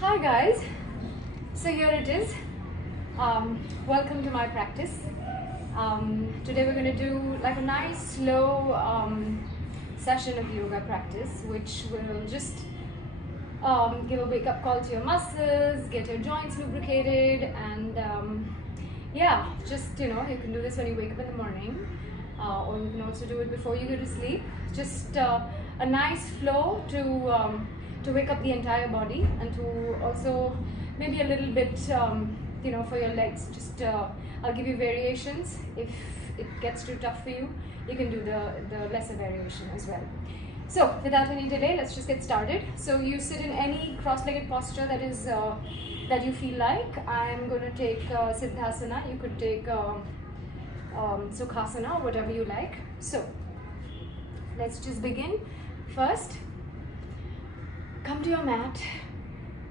Hi guys, so here it is. Welcome to my practice. Today we're going to do like a nice slow session of yoga practice, which will just give a wake up call to your muscles, get your joints lubricated, and yeah, just you can do this when you wake up in the morning, or you can also do it before you go to sleep. Just a nice flow to wake up the entire body, and to also maybe a little bit for your legs. Just I'll give you variations. If it gets too tough for you, you can do the lesser variation as well. So without any delay, let's just get started. So you sit in any cross-legged posture that you feel like. I'm going to take Siddhasana. You could take Sukhasana, whatever you like. So let's just begin. First, come to your mat,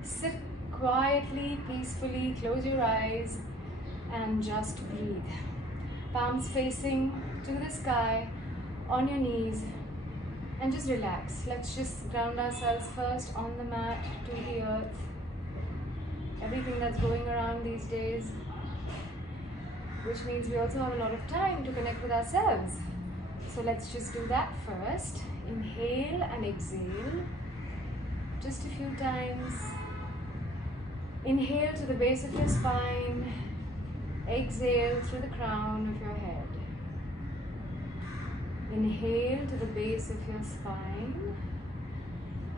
sit quietly, peacefully, close your eyes and just breathe. Palms facing to the sky, on your knees, and just relax. Let's just ground ourselves first on the mat to the earth. Everything that's going around these days, which means we also have a lot of time to connect with ourselves. So let's just do that first. Inhale and exhale. Just a few times. Inhale to the base of your spine. Exhale through the crown of your head. Inhale to the base of your spine.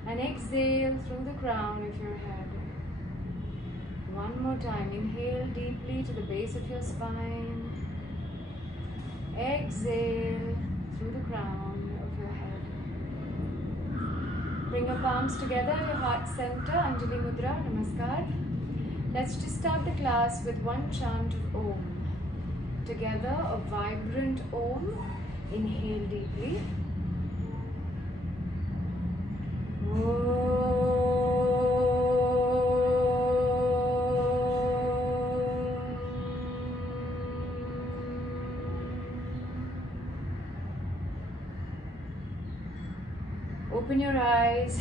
And exhale through the crown of your head. One more time. Inhale deeply to the base of your spine. Exhale through the crown of your head. Bring your palms together at your heart center, Anjali Mudra, Namaskar. Let's just start the class with one chant of Om. Together, a vibrant Om. Inhale deeply. Om. Open your eyes.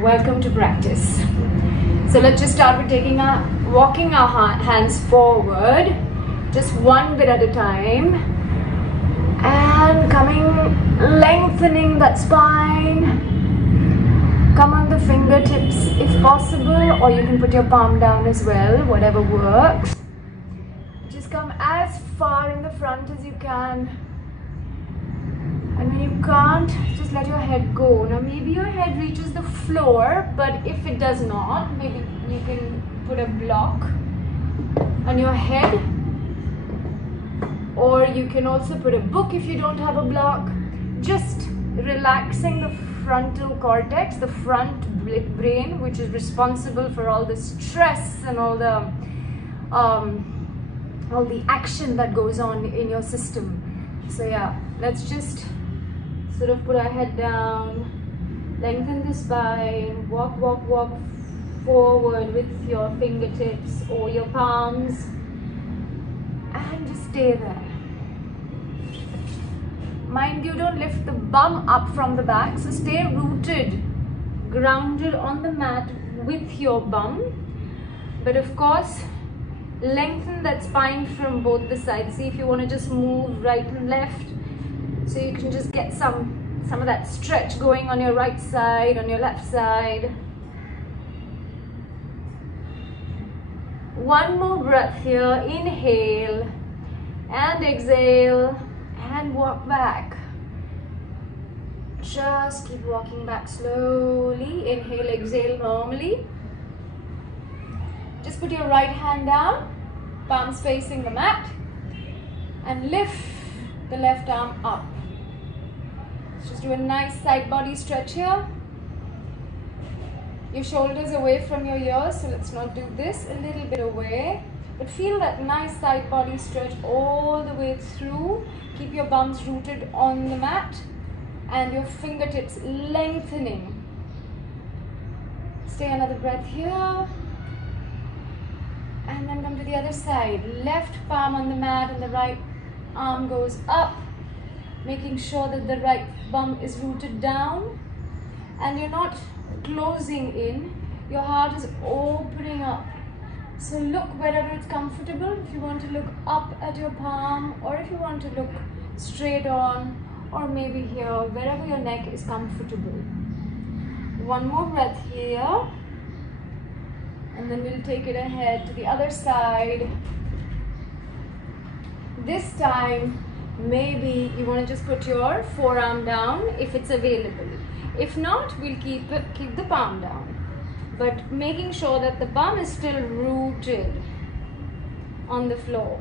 Welcome to practice. So let's just start with walking our hands forward, just one bit at a time, and lengthening that spine. Come on the fingertips if possible, or you can put your palm down as well, whatever works. Just come as far in the front as you can. And when you can't, just let your head go. Now maybe your head reaches the floor, but if it does not, maybe you can put a block on your head, or you can also put a book if you don't have a block. Just relaxing the frontal cortex, the front brain, which is responsible for all the stress and all the action that goes on in your system. So yeah, let's just sort of put our head down, lengthen the spine, walk forward with your fingertips or your palms, and just stay there. Mind you, don't lift the bum up from the back, so stay rooted, grounded on the mat with your bum. But of course, lengthen that spine from both the sides. See if you want to just move right and left, so you can just get some of that stretch going on your right side, on your left side. One more breath here. Inhale and exhale and walk back. Just keep walking back slowly. Inhale, exhale normally. Just put your right hand down, palms facing the mat, and lift the left arm up. Let's just do a nice side body stretch here. Your shoulders away from your ears, so let's not do this. A little bit away, but feel that nice side body stretch all the way through. Keep your bums rooted on the mat and your fingertips lengthening. Stay another breath here. And then come to the other side. Left palm on the mat and the right arm goes up, making sure that the right bum is rooted down and you're not closing in. Your heart is opening up. So look wherever it's comfortable. If you want to look up at your palm, or if you want to look straight on, or maybe here, wherever your neck is comfortable. One more breath here. And then we'll take it ahead to the other side. This time, maybe you want to just put your forearm down if it's available. If not, we'll keep the palm down. But making sure that the palm is still rooted on the floor.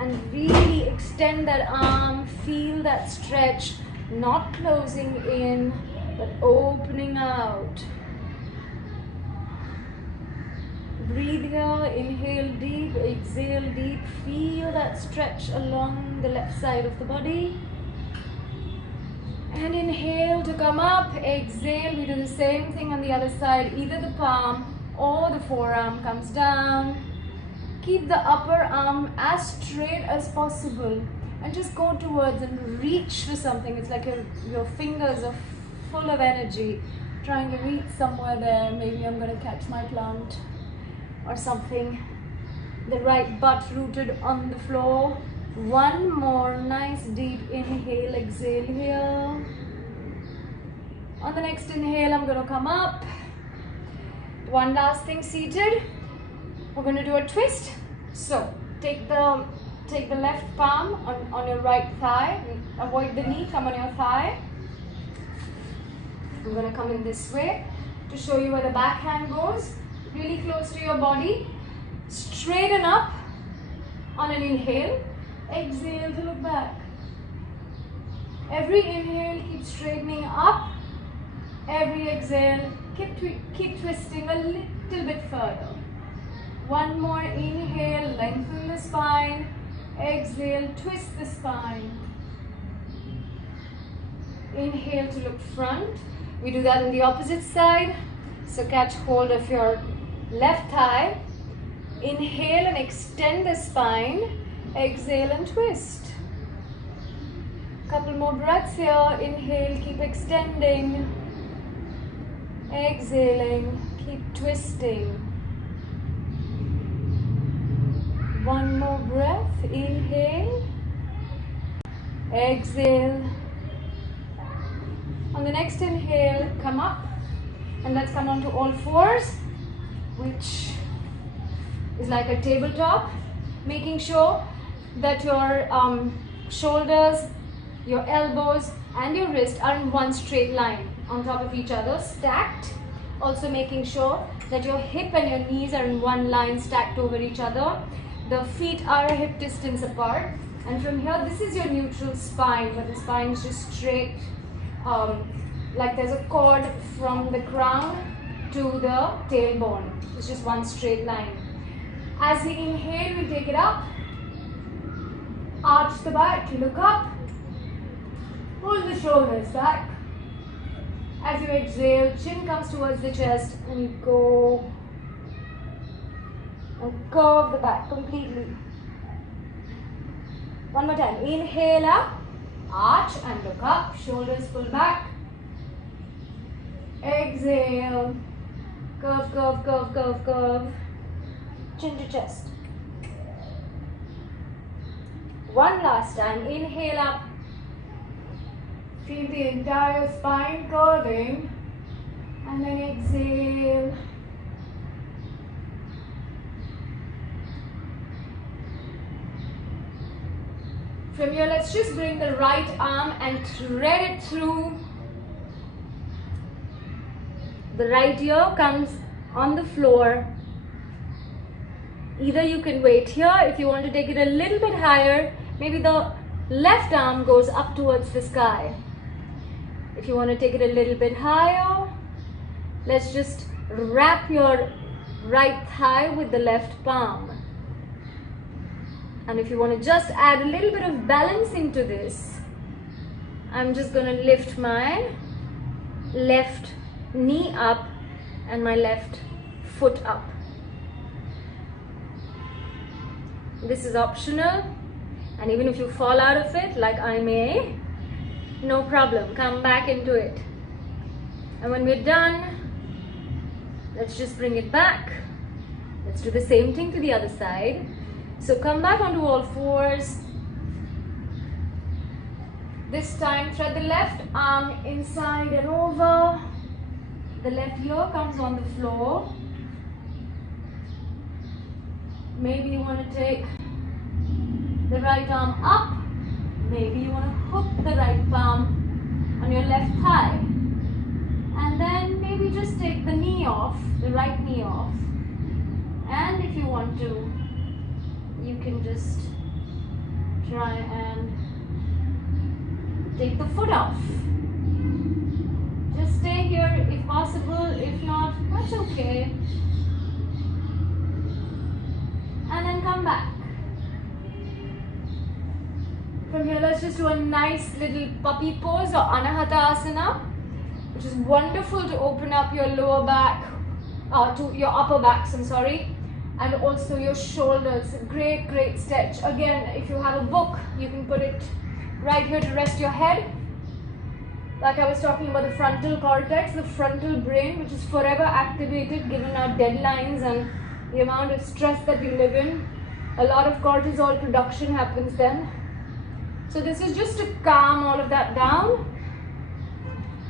And really extend that arm, feel that stretch, not closing in, but opening out. Breathe here, inhale deep, exhale deep, feel that stretch along the left side of the body. And inhale to come up, exhale, we do the same thing on the other side, either the palm or the forearm comes down. Keep the upper arm as straight as possible and just go towards and reach for something. It's like your fingers are full of energy, trying to reach somewhere there. Maybe I'm going to catch my plant or something. The right butt rooted on the floor. One more nice deep inhale, exhale here. On the next inhale, I'm going to come up. One last thing, seated. We're going to do a twist. So take the left palm on your right thigh. Avoid the knee, come on your thigh. I'm going to come in this way to show you where the backhand goes. Really close to your body. Straighten up on an inhale. Exhale to look back. Every inhale, keep straightening up. Every exhale, keep twisting a little bit further. One more inhale, lengthen the spine. Exhale, twist the spine. Inhale to look front. We do that on the opposite side. So catch hold of your left thigh. Inhale and extend the spine. Exhale and twist. Couple more breaths here. Inhale, keep extending. Exhaling, keep twisting. One more breath. Inhale. Exhale. On the next inhale, come up. And let's come onto all fours, which is like a tabletop. Making sure that your shoulders, your elbows and your wrist are in one straight line on top of each other, stacked. Also making sure that your hip and your knees are in one line, stacked over each other. The feet are a hip distance apart. And from here, this is your neutral spine, where the spine is just straight, like there's a cord from the crown to the tailbone. It's just one straight line. As we inhale, we'll take it up. Arch the back, look up. Pull the shoulders back. As you exhale, chin comes towards the chest and you go and curve the back completely. One more time. Inhale up, arch and look up. Shoulders pull back. Exhale. Curve, curve, curve, curve, curve. Chin to chest. One last time. Inhale up. Feel the entire spine curving. And then exhale. From here, let's just bring the right arm and thread it through. The right ear comes on the floor. Either you can wait here. If you want to take it a little bit higher, maybe the left arm goes up towards the sky. If you want to take it a little bit higher, let's just wrap your right thigh with the left palm. And if you want to just add a little bit of balancing to this, I'm just going to lift my left knee up and my left foot up. This is optional, and even if you fall out of it, like I may, no problem, come back into it. And when we're done, Let's just bring it back. Let's do the same thing to the other side. So come back onto all fours. This time thread the left arm inside and over. The left ear comes on the floor. Maybe you want to take the right arm up. Maybe you want to hook the right palm on your left thigh. And then maybe just take the knee off, the right knee off. And if you want to, you can just try and take the foot off. Just stay here if possible. If not, that's okay. And then come back. From here, let's just do a nice little puppy pose or Anahata Asana, which is wonderful to open up your lower back, to your upper backs, and also your shoulders. Great, great stretch. Again, if you have a book, you can put it right here to rest your head. Like I was talking about the frontal cortex, the frontal brain, which is forever activated given our deadlines and the amount of stress that we live in. A lot of cortisol production happens then. So this is just to calm all of that down.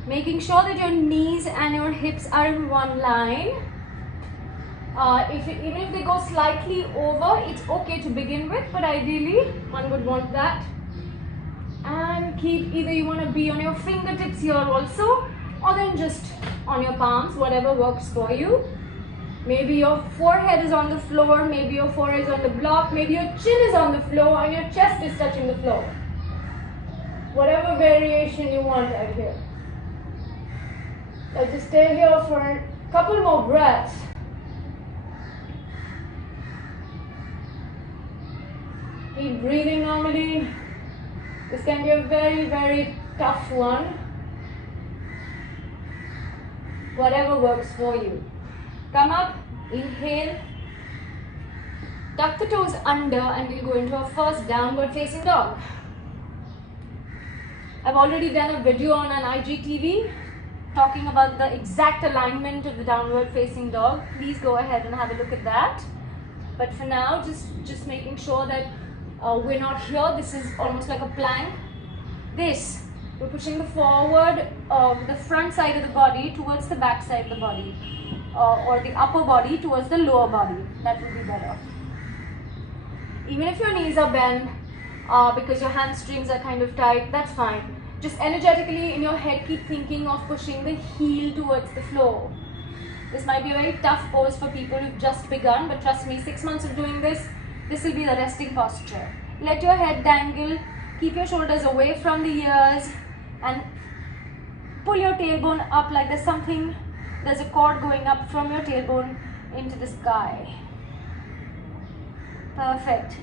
Making sure that your knees and your hips are in one line. Even if they go slightly over, it's okay to begin with, but ideally one would want that. And keep, either you want to be on your fingertips here also, or then just on your palms, whatever works for you. Maybe your forehead is on the floor, maybe your forehead is on the block, maybe your chin is on the floor and your chest is touching the floor. Whatever variation you want out here. Let's just stay here for a couple more breaths. Keep breathing normally. This can be a very, very tough one. Whatever works for you. Come up, inhale. Tuck the toes under and we'll go into our first downward facing dog. I've already done a video on an IGTV talking about the exact alignment of the downward facing dog. Please go ahead and have a look at that. But for now, just making sure that we're not here. This is almost like a plank. We're pushing the forward, the front side of the body towards the back side of the body, or the upper body towards the lower body. That would be better. Even if your knees are bent, because your hamstrings are kind of tight, that's fine. Just energetically in your head, keep thinking of pushing the heel towards the floor. This might be a very tough pose for people who've just begun, but trust me, 6 months of doing this will be the resting posture. Let your head dangle, keep your shoulders away from the ears, and pull your tailbone up like there's a cord going up from your tailbone into the sky. Perfect.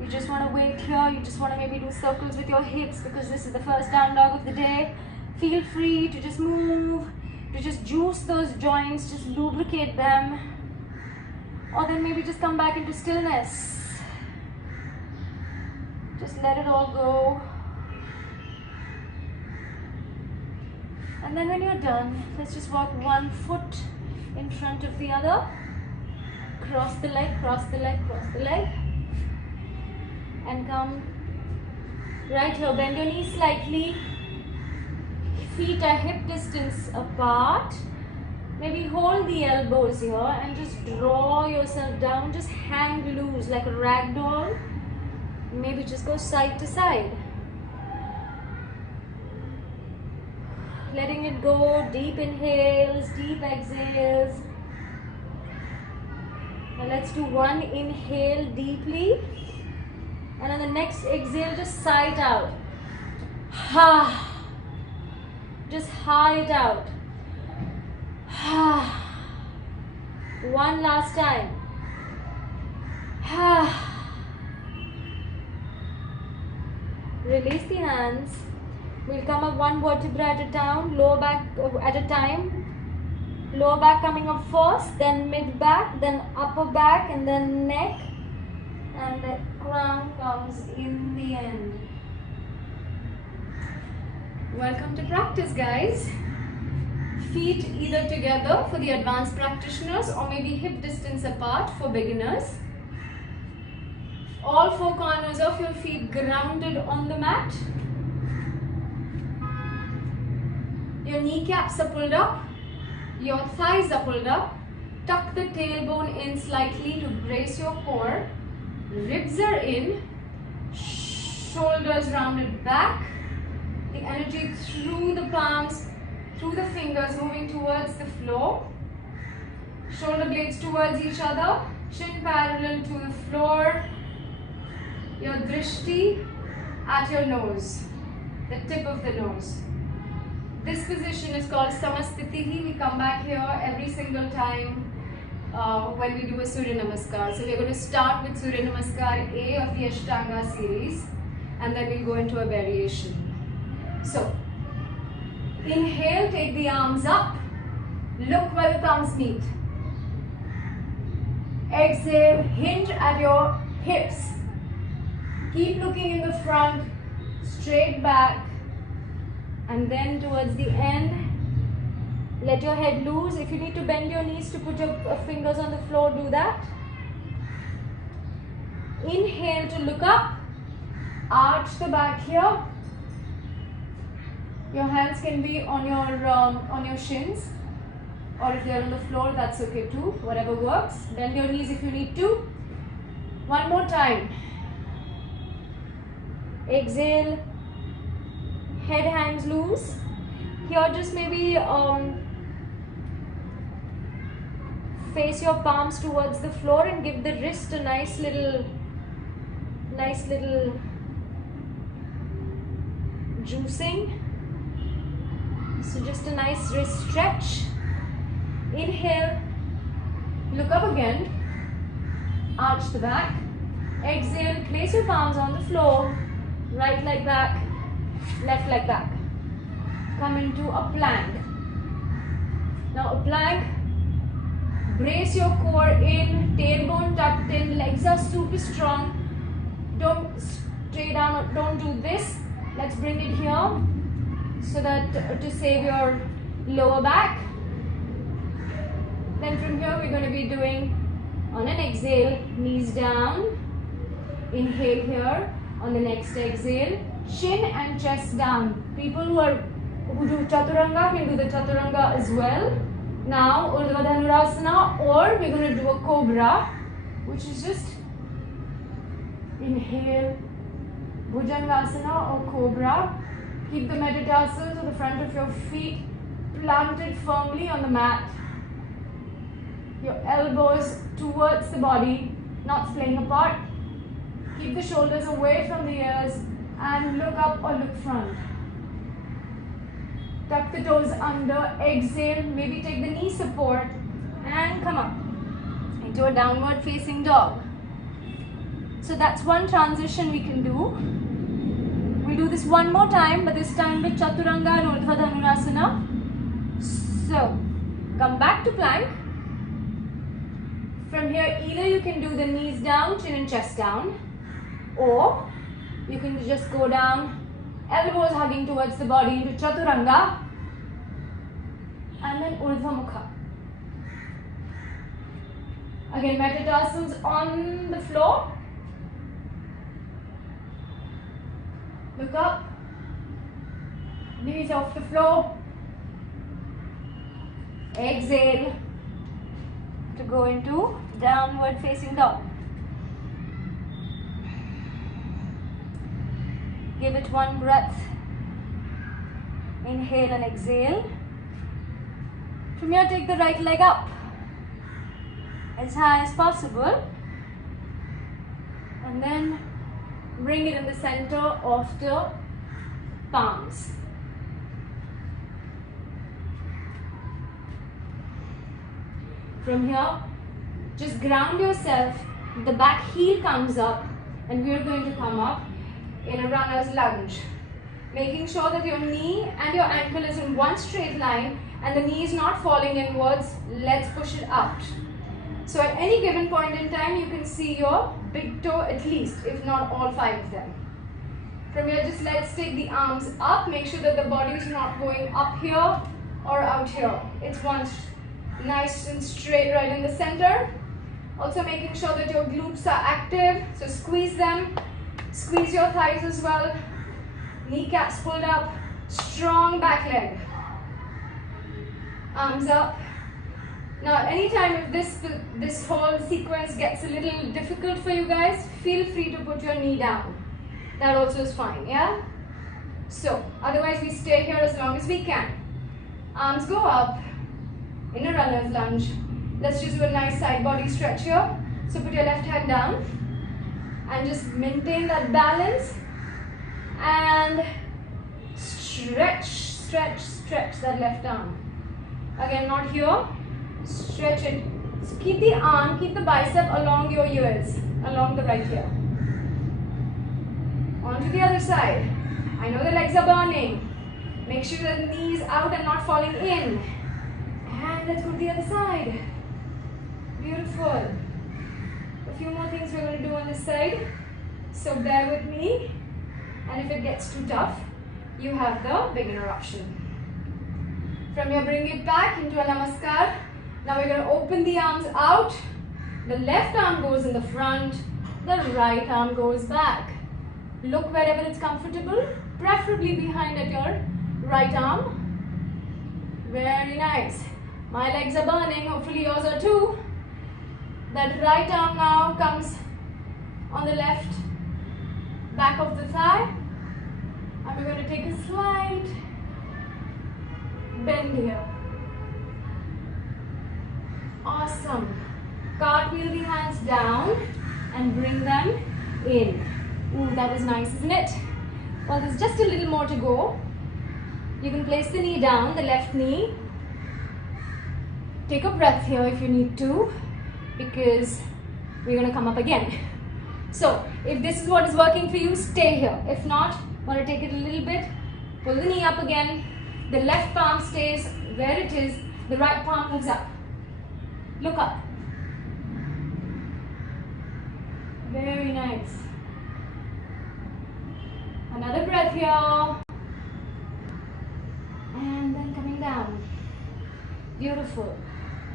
You just want to wait here, you just want to maybe do circles with your hips because this is the first down dog of the day. Feel free to just move, to just juice those joints, just lubricate them. Or then maybe just come back into stillness. Just let it all go. And then when you're done, let's just walk one foot in front of the other. Cross the leg, cross the leg, cross the leg. And come right here. Bend your knees slightly. Feet are hip distance apart. Maybe hold the elbows here and just draw yourself down. Just hang loose like a rag doll. Maybe just go side to side. Letting it go. Deep inhales, deep exhales. Now let's do one inhale deeply. And on the next exhale, just sigh it out. Ha. Just sigh it out. Ha. One last time. Ha. Release the hands. We'll come up one vertebra at a time, lower back at a time. Lower back coming up first, then mid back, then upper back, and then neck. And the crown comes in the end. Welcome to practice, guys. Feet either together for the advanced practitioners or maybe hip distance apart for beginners. All four corners of your feet grounded on the mat. Your kneecaps are pulled up. Your thighs are pulled up. Tuck the tailbone in slightly to brace your core. Ribs are in. Shoulders rounded back. The energy through the palms, through the fingers, moving towards the floor. Shoulder blades towards each other. Chin parallel to the floor. Your drishti at your nose, the tip of the nose. This position is called Samastitihi. We come back here every single time when we do a Surya Namaskar. So we're going to start with Surya Namaskar A of the Ashtanga series, and then we'll go into a variation. So, inhale, take the arms up. Look where the thumbs meet. Exhale, hinge at your hips. Keep looking in the front, straight back, and then towards the end, let your head loose. If you need to bend your knees to put your fingers on the floor, do that. Inhale to look up, arch the back here. Your hands can be on your shins, or if they're on the floor, that's okay too, whatever works. Bend your knees if you need to. One more time. Exhale, head hangs loose. Here just maybe face your palms towards the floor and give the wrist a nice little juicing. So just a nice wrist stretch. Inhale, look up again, arch the back. Exhale, place your palms on the floor. Right leg back, left leg back. Come into a plank. Now a plank, brace your core in, tailbone tucked in, legs are super strong. Don't stay down or don't do this. Let's bring it here so that to save your lower back. Then from here we're going to be doing on an exhale, knees down. Inhale here. On the next exhale, chin and chest down. People who do chaturanga can do the chaturanga as well. Now Urdhva Dhanurasana, or we're going to do a cobra, which is just inhale, Bhujangasana or cobra. Keep the metatarsals or the front of your feet planted firmly on the mat. Your elbows towards the body, not splaying apart. Keep the shoulders away from the ears and look up or look front. Tuck the toes under, exhale, maybe take the knee support and come up into a downward facing dog. So that's one transition we can do. We'll do this one more time, but this time with Chaturanga and Urdhva Dhanurasana. So, come back to plank. From here, either you can do the knees down, chin and chest down, or you can just go down, elbows hugging towards the body into Chaturanga, and then Urdhva Mukha. Again, metatarsals on the floor. Look up, knees off the floor. Exhale to go into downward facing dog. Give it one breath. Inhale and exhale. From here, take the right leg up as high as possible. And then bring it in the center of the palms. From here, just ground yourself. The back heel comes up, and we are going to come up in a runner's lunge. Making sure that your knee and your ankle is in one straight line and the knee is not falling inwards. Let's push it out. So at any given point in time, you can see your big toe at least, if not all 5 of them. From here, just let's take the arms up. Make sure that the body is not going up here or out here. It's one nice and straight right in the center. Also making sure that your glutes are active, so squeeze them. Squeeze your thighs as well. Kneecaps pulled up. Strong back leg. Arms up. Now anytime if this whole sequence gets a little difficult for you guys, feel free to put your knee down. That also is fine, yeah? So otherwise we stay here as long as we can. Arms go up in a runner's lunge. Let's just do a nice side body stretch here. So put your left hand down and just maintain that balance and stretch, stretch, stretch that left arm. Again, not here. Stretch it. So keep the arm, keep the bicep along your ears, along the right ear. On to the other side. I know the legs are burning. Make sure the knees out and not falling in. And let's go to the other side. Beautiful. A few more things we're going to do on this side. So bear with me. And if it gets too tough, you have the beginner option. From here, bring it back into a namaskar. Now we're going to open the arms out. The left arm goes in the front. The right arm goes back. Look wherever it's comfortable, preferably behind at your right arm. Very nice. My legs are burning, hopefully yours are too. That right arm now comes on the left back of the thigh. And we're going to take a slight bend here. Awesome. Cartwheel the hands down and bring them in. Ooh, that was nice, isn't it? Well, there's just a little more to go. You can place the knee down, the left knee. Take a breath here if you need to, because we're going to come up again. So, if this is what is working for you, stay here. If not, want to take it a little bit, pull the knee up again. The left palm stays where it is, the right palm moves up. Look up. Very nice. Another breath here. And then coming down. Beautiful.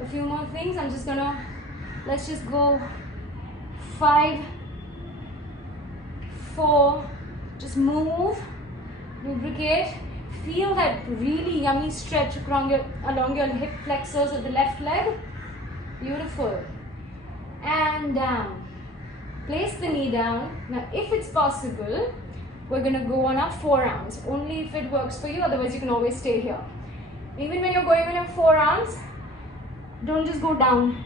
A few more things. I'm just gonna, let's just go 5, 4, just move, lubricate. Feel that really yummy stretch along your hip flexors of the left leg. Beautiful. And down. Place the knee down. Now if it's possible, we're going to go on our forearms. Only if it works for you, otherwise you can always stay here. Even when you're going on your forearms, don't just go down.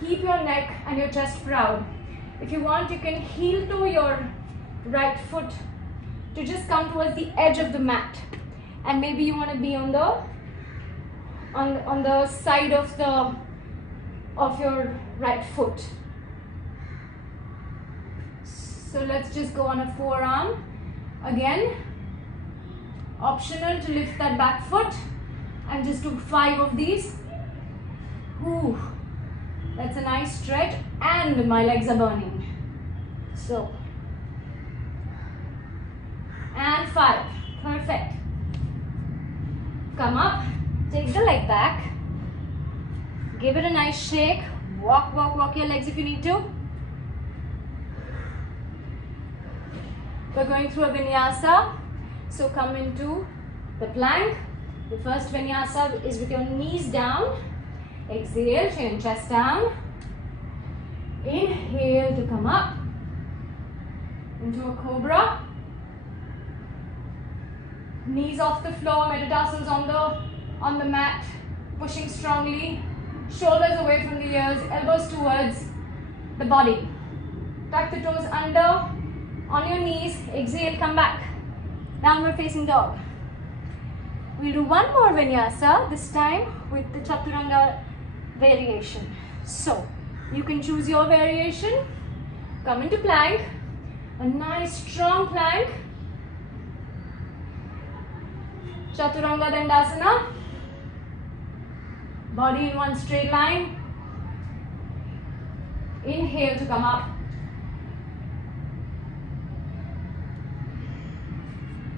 Keep your neck and your chest proud. If you want, you can heel toe your right foot to just come towards the edge of the mat. And maybe you want to be on the side of your right foot. So let's just go on a forearm. Again, optional to lift that back foot and just do 5 of these. Ooh, that's a nice stretch and my legs are burning. So, and 5, perfect. Come up, take the leg back, give it a nice shake, walk your legs if you need to. We're going through a vinyasa, so come into the plank. The first vinyasa is with your knees down. Exhale, chin, chest down. Inhale to come up into a cobra. Knees off the floor, metatarsus on the mat, pushing strongly. Shoulders away from the ears, elbows towards the body. Tuck the toes under. On your knees, exhale, come back. Downward facing dog. We'll do one more vinyasa, this time with the chaturanga variation. So, you can choose your variation. Come into plank. A nice strong plank. Chaturanga Dandasana. Body in one straight line. Inhale to come up.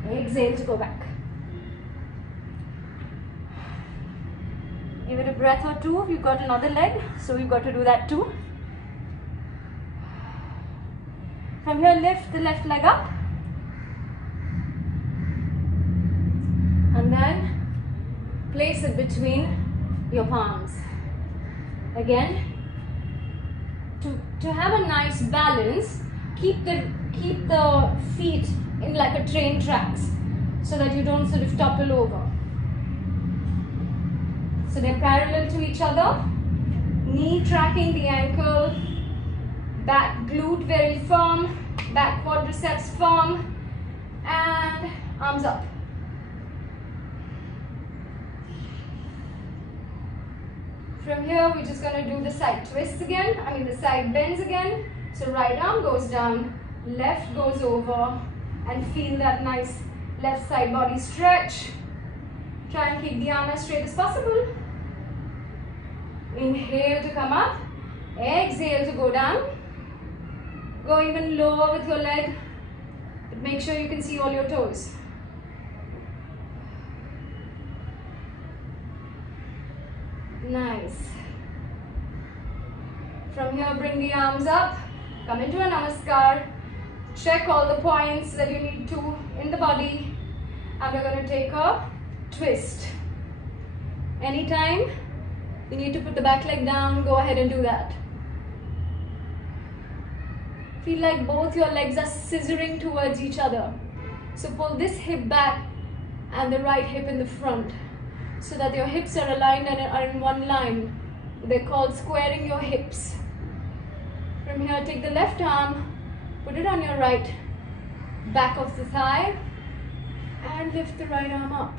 Exhale to go back. Give it a breath or two. We've got another leg, so we've got to do that too. From here, lift the left leg up. And then place it between your palms. Again, to have a nice balance, keep the feet in like a train tracks so that you don't sort of topple over. So they're parallel to each other, knee tracking the ankle, back glute very firm, back quadriceps firm, and arms up. From here, we're just going to do the side twists again, the side bends again. So right arm goes down, left goes over, and feel that nice left side body stretch. Try and keep the arm as straight as possible. Inhale to come up, exhale to go down. Go even lower with your leg, but make sure you can see all your toes. Nice. From here, bring the arms up, come into a namaskar. Check all the points that you need to in the body, and we're going to take a twist. Anytime you need to put the back leg down, go ahead and do that. Feel like both your legs are scissoring towards each other. So pull this hip back and the right hip in the front so that your hips are aligned and are in one line. They're called squaring your hips. From here, take the left arm, put it on your right back of the thigh, and lift the right arm up.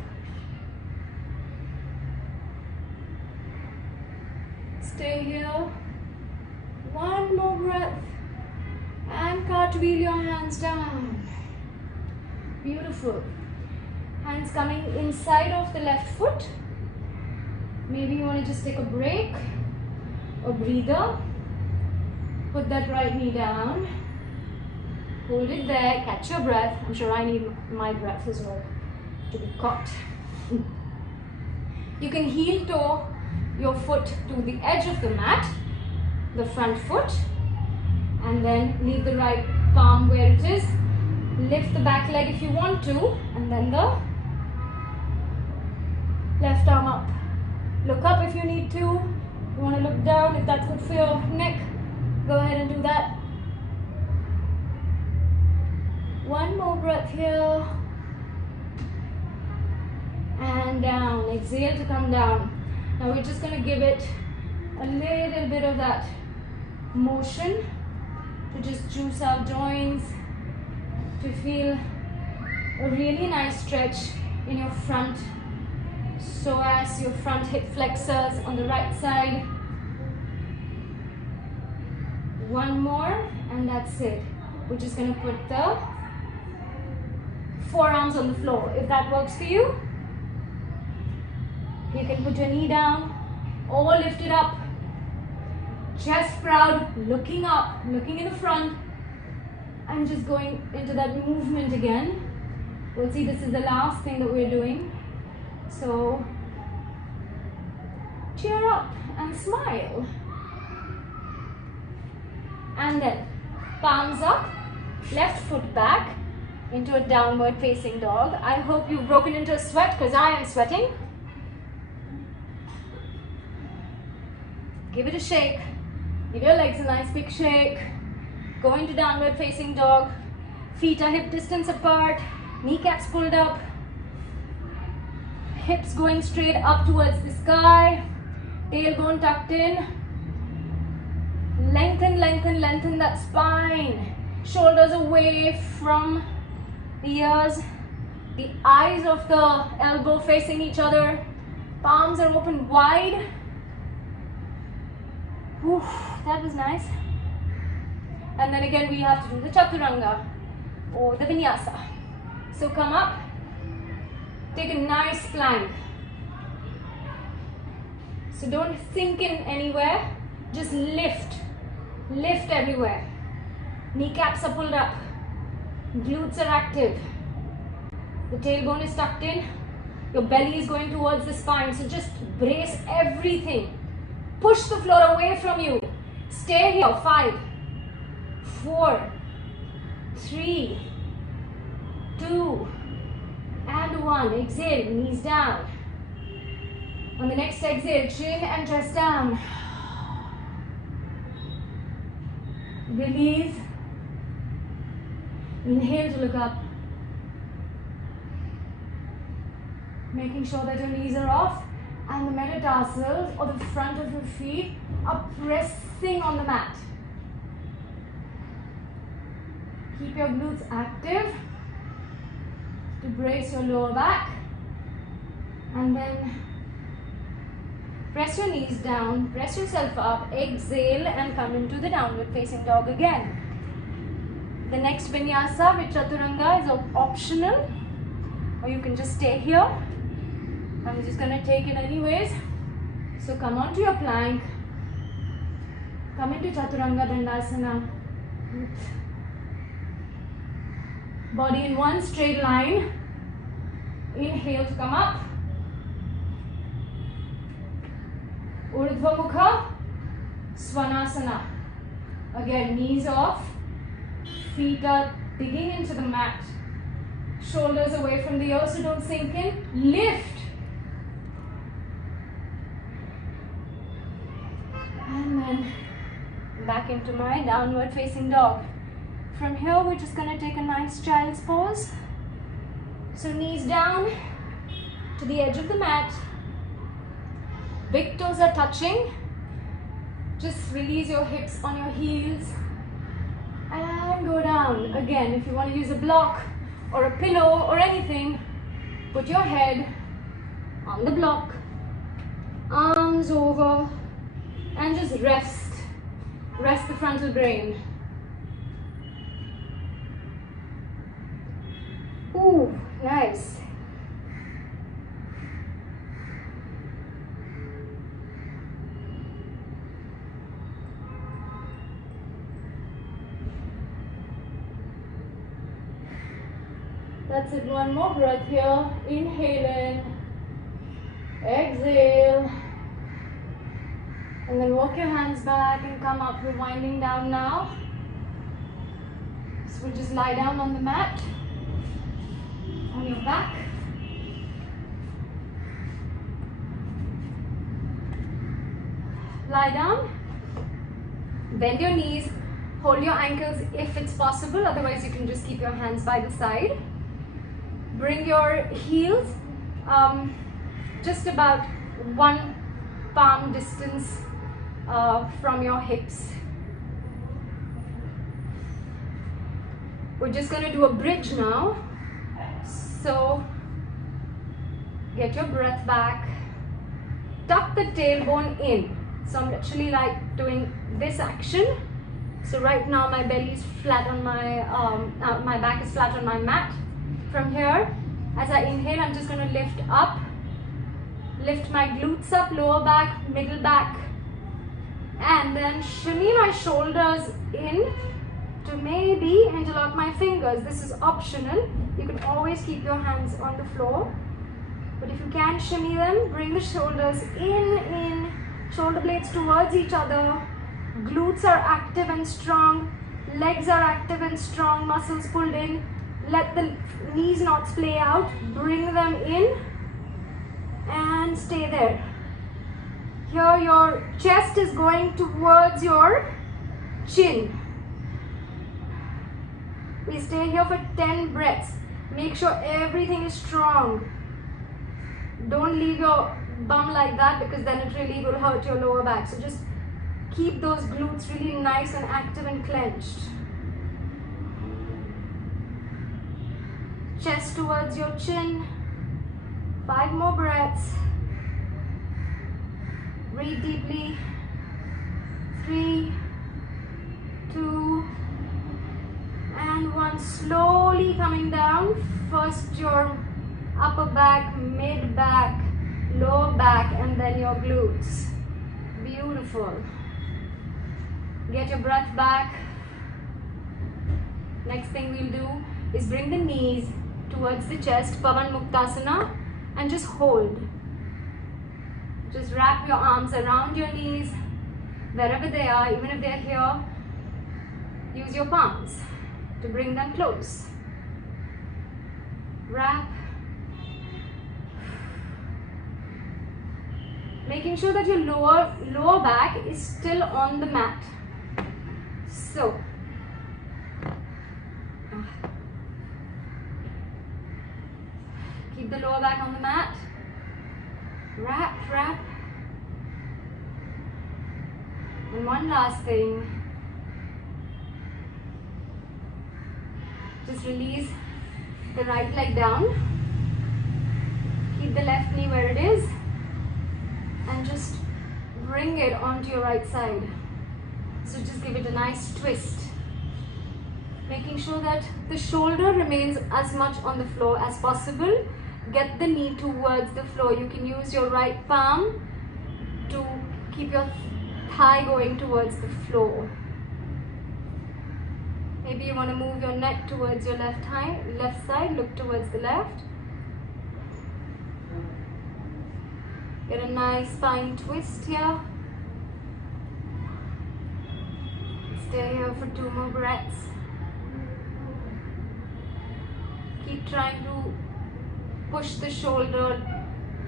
Stay here. One more breath. And cartwheel your hands down. Beautiful. Hands coming inside of the left foot. Maybe you want to just take a break, a breather. Put that right knee down. Hold it there, catch your breath. I'm sure I need my breath as well to be caught. You can heel toe your foot to the edge of the mat, the front foot, and then leave the right palm where it is. Lift the back leg if you want to, and then the left arm up. Look up if you need to. You want to look down if that's good for your neck. Go ahead and do that. One more breath here. And down. Exhale to come down. Now we're just going to give it a little bit of that motion to just juice our joints, to feel a really nice stretch in your front psoas, your front hip flexors on the right side. One more, and that's it. We're just going to put the forearms on the floor. If that works for you, you can put your knee down or lift it up. Chest proud, looking up, looking in the front, and just going into that movement again. We'll see this is the last thing that we're doing. So cheer up and smile. And then palms up, left foot back into a downward facing dog. I hope you've broken into a sweat because I am sweating. Give it a shake. Give your legs a nice big shake. Go into downward facing dog. Feet are hip distance apart. Kneecaps pulled up. Hips going straight up towards the sky. Tailbone tucked in. Lengthen, lengthen, lengthen that spine. Shoulders away from the ears. The eyes of the elbow facing each other. Palms are open wide. Whew, that was nice. And then again we have to do the chaturanga or the vinyasa. So come up, take a nice plank. So don't sink in anywhere, just lift. Lift everywhere. Kneecaps are pulled up. Glutes are active. The tailbone is tucked in. Your belly is going towards the spine, so just brace everything. Push the floor away from you. Stay here. 5, 4, 3, 2, and 1. Exhale, knees down. On the next exhale, chin and chest down. Release. Inhale to look up. Making sure that your knees are off and the metatarsals or the front of your feet are pressing on the mat. Keep your glutes active to brace your lower back, and then press your knees down, press yourself up, exhale and come into the downward facing dog again. The next vinyasa with chaturanga is optional, or you can just stay here. I'm just going to take it anyways. So come onto your plank, come into chaturanga dandasana. Body in one straight line. Inhale to come up. Urdhva Mukha Svanasana. Again, knees off, feet are digging into the mat, shoulders away from the earth so don't sink in. Lift. And then back into my downward facing dog. From here, we're just going to take a nice child's pose. So knees down to the edge of the mat. Big toes are touching. Just release your hips on your heels and go down. Again, if you want to use a block or a pillow or anything, put your head on the block, arms over, and just rest. Rest the frontal brain. Ooh, nice. That's it, one more breath here. Inhale in, exhale, and then walk your hands back and come up. We're winding down now. So we'll just lie down on the mat, on your back. Lie down, bend your knees, hold your ankles if it's possible, otherwise you can just keep your hands by the side. Bring your heels just about 1 palm distance from your hips. We're just going to do a bridge now. So get your breath back. Tuck the tailbone in. So I'm actually like doing this action. So right now my belly is flat on my back is flat on my mat. From here, as I inhale, I'm just going to lift up, lift my glutes up, lower back, middle back, and then shimmy my shoulders in to maybe interlock my fingers. This is optional. You can always keep your hands on the floor, but if you can shimmy them, bring the shoulders in, shoulder blades towards each other, glutes are active and strong, legs are active and strong, muscles pulled in. Let the knees not splay out, bring them in and stay there. Here your chest is going towards your chin. We stay here for 10 breaths. Make sure everything is strong. Don't leave your bum like that because then it really will hurt your lower back. So just keep those glutes really nice and active and clenched. Chest towards your chin. 5 more breaths. Breathe deeply. 3, 2, and 1. Slowly coming down. First your upper back, mid back, lower back, and then your glutes. Beautiful. Get your breath back. Next thing we'll do is bring the knees towards the chest, Pavan Muktasana, and just hold. Just wrap your arms around your knees, wherever they are, even if they're here. Use your palms to bring them close. Wrap. Making sure that your lower back is still on the mat. So, keep the lower back on the mat. Wrap, wrap. And one last thing. Just release the right leg down. Keep the left knee where it is. And just bring it onto your right side. So just give it a nice twist. Making sure that the shoulder remains as much on the floor as possible. Get the knee towards the floor. You can use your right palm to keep your thigh going towards the floor. Maybe you want to move your neck towards your left side. Look towards the left. Get a nice spine twist here. Stay here for 2 more breaths. Keep trying to push the shoulder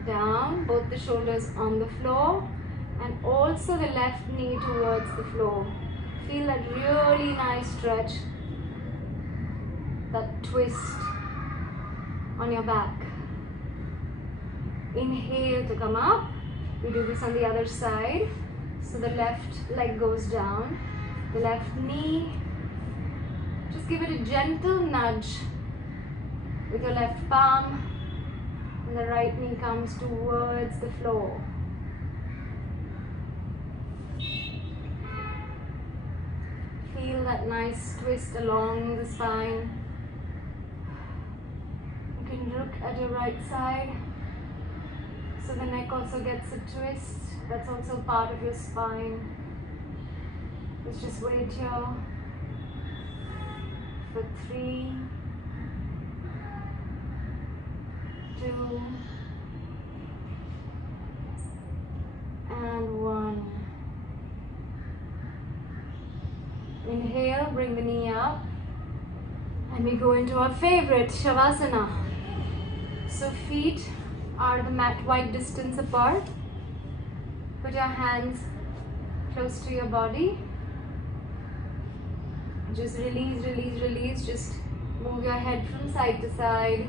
down, both the shoulders on the floor, and also the left knee towards the floor. Feel that really nice stretch, that twist on your back. Inhale to come up. We do this on the other side. So the left leg goes down, the left knee. Just give it a gentle nudge with your left palm, and the right knee comes towards the floor. Feel that nice twist along the spine. You can look at your right side. So the neck also gets a twist. That's also part of your spine. Let's just wait here for 3, 2, and 1. Inhale, bring the knee up, and we go into our favorite Shavasana. So feet are the mat wide distance apart. Put your hands close to your body. Just release, release, release. Just move your head from side to side.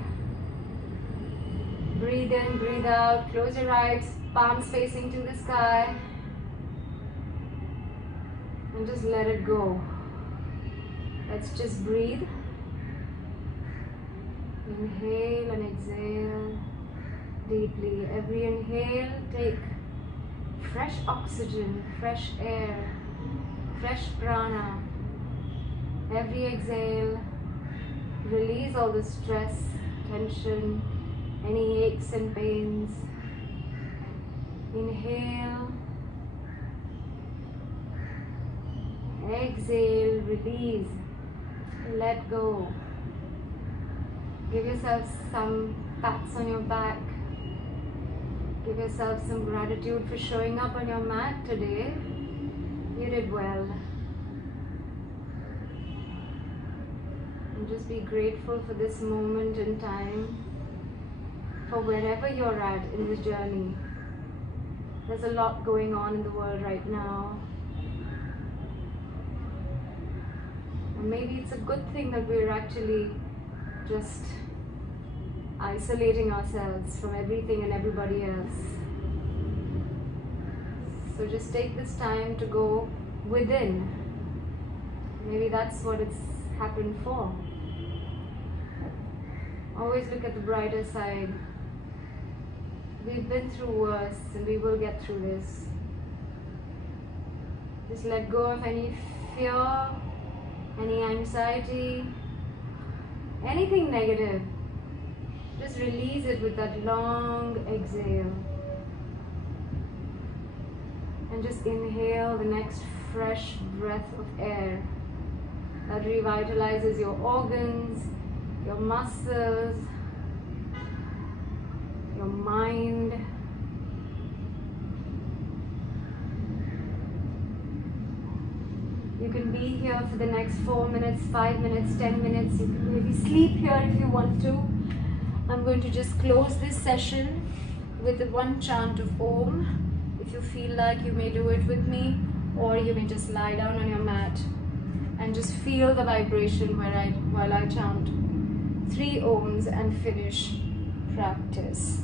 Breathe in, breathe out. Close your eyes, palms facing to the sky. And just let it go. Let's just breathe. Inhale and exhale deeply. Every inhale, take fresh oxygen, fresh air, fresh prana. Every exhale, release all the stress, tension, any aches and pains. Inhale, exhale, release, let go. Give yourself some pats on your back. Give yourself some gratitude for showing up on your mat today. You did well. And just be grateful for this moment in time, for wherever you're at in this journey. There's a lot going on in the world right now. And maybe it's a good thing that we're actually just isolating ourselves from everything and everybody else. So just take this time to go within. Maybe that's what it's happened for. Always look at the brighter side. We've been through worse and we will get through this. Just let go of any fear, any anxiety, anything negative. Just release it with that long exhale. And just inhale the next fresh breath of air that revitalizes your organs, your muscles, your mind. You can be here for the next 4 minutes, 5 minutes, 10 minutes. You can maybe sleep here if you want to. I'm going to just close this session with the one chant of Om. If you feel like, you may do it with me, or you may just lie down on your mat and just feel the vibration while I chant 3 Oms and finish practice.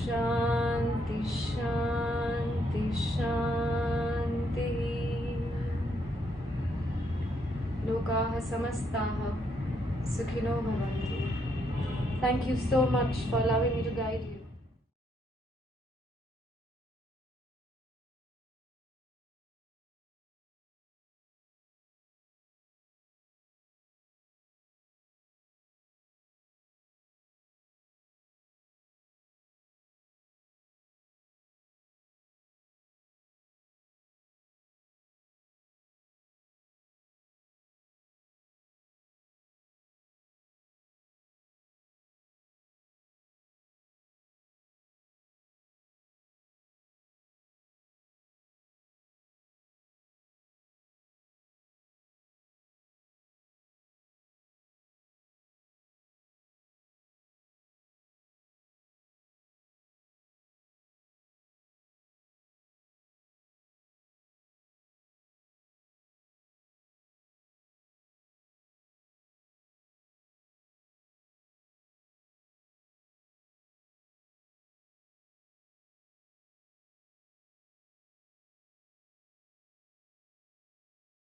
Shanti, Shanti, Shanti. Lokaha samastaha sukhino bhavantu. Thank you so much for allowing me to guide you.